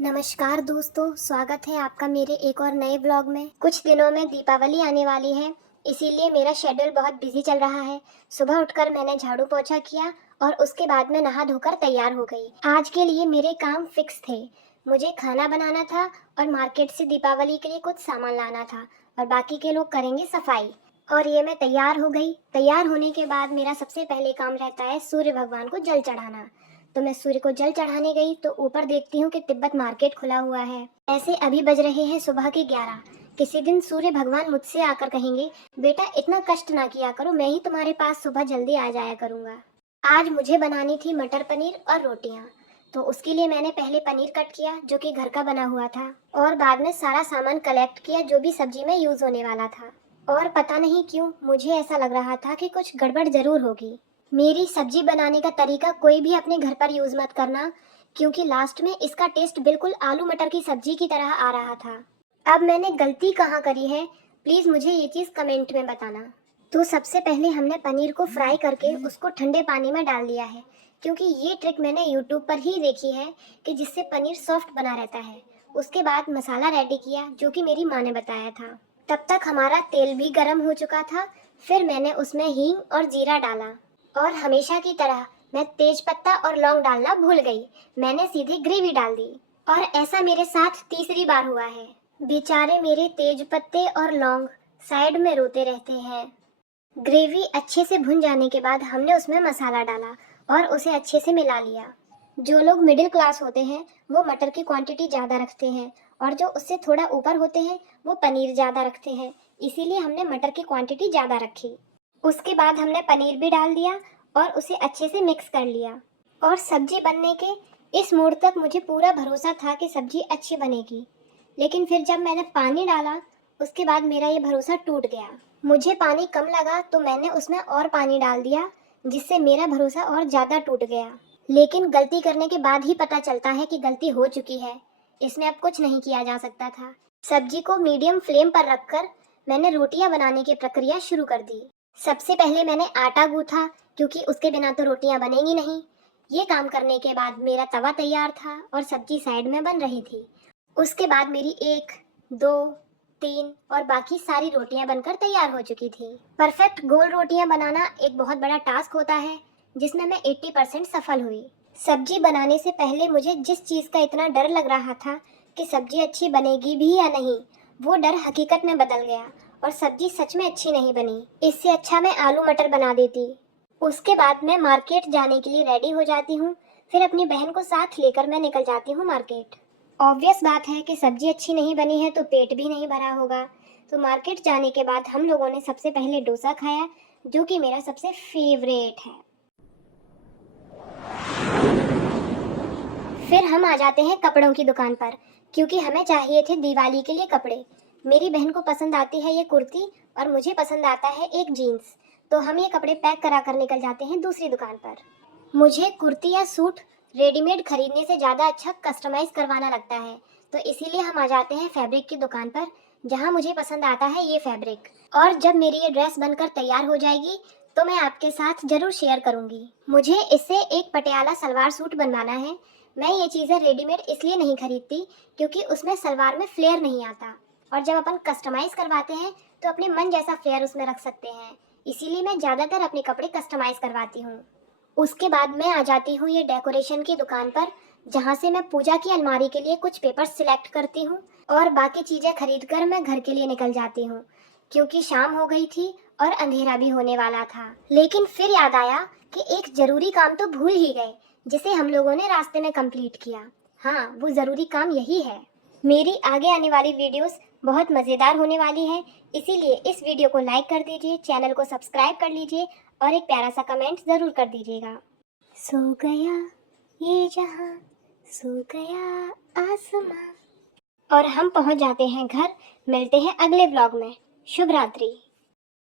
नमस्कार दोस्तों, स्वागत है आपका मेरे एक और नए ब्लॉग में। कुछ दिनों में दीपावली आने वाली है, इसीलिए मेरा शेड्यूल बहुत बिजी चल रहा है। सुबह उठकर मैंने झाड़ू पोछा किया और उसके बाद मैं नहा धोकर तैयार हो गई। आज के लिए मेरे काम फिक्स थे। मुझे खाना बनाना था और मार्केट से दीपावली के लिए कुछ सामान लाना था और बाकी के लोग करेंगे सफाई। और ये मैं तैयार हो गई। तैयार होने के बाद मेरा सबसे पहले काम रहता है सूर्य भगवान को जल चढ़ाना। तो मैं सूर्य को जल चढ़ाने गई तो ऊपर देखती हूँ कि तिब्बत मार्केट खुला हुआ है। ऐसे अभी बज रहे हैं सुबह के 11। किसी दिन सूर्य भगवान मुझसे आकर कहेंगे, बेटा इतना कष्ट ना किया करो, मैं ही तुम्हारे पास सुबह जल्दी आ जाया करूँगा। आज मुझे बनानी थी मटर पनीर और रोटियाँ। तो उसके लिए मैंने पहले पनीर कट किया जो कि घर का बना हुआ था, और बाद में सारा सामान कलेक्ट किया जो भी सब्जी में यूज़ होने वाला था। और पता नहीं क्यों मुझे ऐसा लग रहा था कि कुछ गड़बड़ ज़रूर होगी। मेरी सब्जी बनाने का तरीका कोई भी अपने घर पर यूज़ मत करना, क्योंकि लास्ट में इसका टेस्ट बिल्कुल आलू मटर की सब्जी की तरह आ रहा था। अब मैंने गलती कहाँ करी है, प्लीज़ मुझे ये चीज़ कमेंट में बताना। तो सबसे पहले हमने पनीर को फ्राई करके उसको ठंडे पानी में डाल दिया है, क्योंकि ये ट्रिक मैंने यूट्यूब पर ही देखी है कि जिससे पनीर सॉफ्ट बना रहता है। उसके बाद मसाला रेडी किया जो कि मेरी माँ ने बताया था। तब तक हमारा तेल भी गर्म हो चुका था। फिर मैंने उसमें हींग और जीरा डाला, और हमेशा की तरह मैं तेज पत्ता और लौंग डालना भूल गई। मैंने सीधे ग्रेवी डाल दी, और ऐसा मेरे साथ तीसरी बार हुआ है। बेचारे मेरे तेज पत्ते और लौंग साइड में रोते रहते हैं। ग्रेवी अच्छे से भुन जाने के बाद हमने उसमें मसाला डाला और उसे अच्छे से मिला लिया। जो लोग मिडिल क्लास होते हैं वो मटर की क्वांटिटी ज़्यादा रखते हैं, और जो उससे थोड़ा ऊपर होते हैं वो पनीर ज़्यादा रखते हैं, इसीलिए हमने मटर की क्वांटिटी ज़्यादा रखी। उसके बाद हमने पनीर भी डाल दिया और उसे अच्छे से मिक्स कर लिया। और सब्जी बनने के इस मोड़ तक मुझे पूरा भरोसा था कि सब्जी अच्छी बनेगी, लेकिन फिर जब मैंने पानी डाला उसके बाद मेरा ये भरोसा टूट गया। मुझे पानी कम लगा तो मैंने उसमें और पानी डाल दिया, जिससे मेरा भरोसा और ज़्यादा टूट गया। लेकिन गलती करने के बाद ही पता चलता है कि गलती हो चुकी है, इसमें अब कुछ नहीं किया जा सकता था। सब्जी को मीडियम फ्लेम पर रखकर मैंने रोटियां बनाने की प्रक्रिया शुरू कर दी। सबसे पहले मैंने आटा गूथा, क्योंकि उसके बिना तो रोटियां बनेंगी नहीं। ये काम करने के बाद मेरा तवा तैयार था और सब्जी साइड में बन रही थी। उसके बाद मेरी 1, 2, 3 और बाकी सारी रोटियां बनकर तैयार हो चुकी थी। परफेक्ट गोल रोटियां बनाना एक बहुत बड़ा टास्क होता है, जिसमें मैं 80% सफल हुई। सब्जी बनाने से पहले मुझे जिस चीज़ का इतना डर लग रहा था कि सब्जी अच्छी बनेगी भी या नहीं, वो डर हकीकत में बदल गया और सब्जी सच में अच्छी नहीं बनी। इससे अच्छा मैं आलू मटर बना देती। उसके बाद मैं मार्केट जाने के लिए रेडी हो जाती हूँ। फिर अपनी बहन को साथ लेकर मैं निकल जाती हूँ मार्केट। ऑब्वियस बात है कि सब्जी अच्छी नहीं बनी है तो पेट भी नहीं भरा होगा। तो मार्केट जाने के बाद हम लोगों ने सबसे पहले डोसा खाया, जो कि मेरा सबसे फेवरेट है। फिर हम आ जाते हैं कपड़ों की दुकान पर, क्योंकि हमें चाहिए थे दिवाली के लिए कपड़े। मेरी बहन को पसंद आती है ये कुर्ती और मुझे पसंद आता है एक जीन्स। तो हम ये कपड़े पैक करा कर निकल जाते हैं दूसरी दुकान पर। मुझे कुर्ती या सूट रेडीमेड खरीदने से ज़्यादा अच्छा कस्टमाइज करवाना लगता है, तो इसीलिए हम आ जाते हैं फैब्रिक की दुकान पर, जहाँ मुझे पसंद आता है ये फैब्रिक। और जब मेरी ये ड्रेस बनकर तैयार हो जाएगी तो मैं आपके साथ ज़रूर शेयर करूँगी। मुझे इससे एक पटियाला सलवार सूट बनवाना है। मैं ये चीज़ें रेडीमेड इसलिए नहीं खरीदती क्योंकि उसमें सलवार में फ्लेयर नहीं आता, और जब अपन कस्टमाइज़ करवाते हैं तो अपने मन जैसा फ्लेयर उसमें रख सकते हैं। इसीलिए मैं ज़्यादातर अपने कपड़े कस्टमाइज़ करवाती हूँ। उसके बाद मैं आ जाती हूँ ये डेकोरेशन की दुकान पर, जहाँ से मैं पूजा की अलमारी के लिए कुछ पेपर सिलेक्ट करती हूँ और बाकी चीज़ें खरीद कर मैं घर के लिए निकल जाती हूँ, क्योंकि शाम हो गई थी और अंधेरा भी होने वाला था। लेकिन फिर याद आया कि एक ज़रूरी काम तो भूल ही गए, जिसे हम लोगों ने रास्ते में कंप्लीट किया। हाँ, वो ज़रूरी काम यही है। मेरी आगे आने वाली वीडियोस बहुत मज़ेदार होने वाली है, इसीलिए इस वीडियो को लाइक कर दीजिए, चैनल को सब्सक्राइब कर लीजिए और एक प्यारा सा कमेंट ज़रूर कर दीजिएगा। सो गया ये जहां, सो गया आसमां। और हम पहुंच जाते हैं घर। मिलते हैं अगले व्लॉग में। शुभ रात्रि।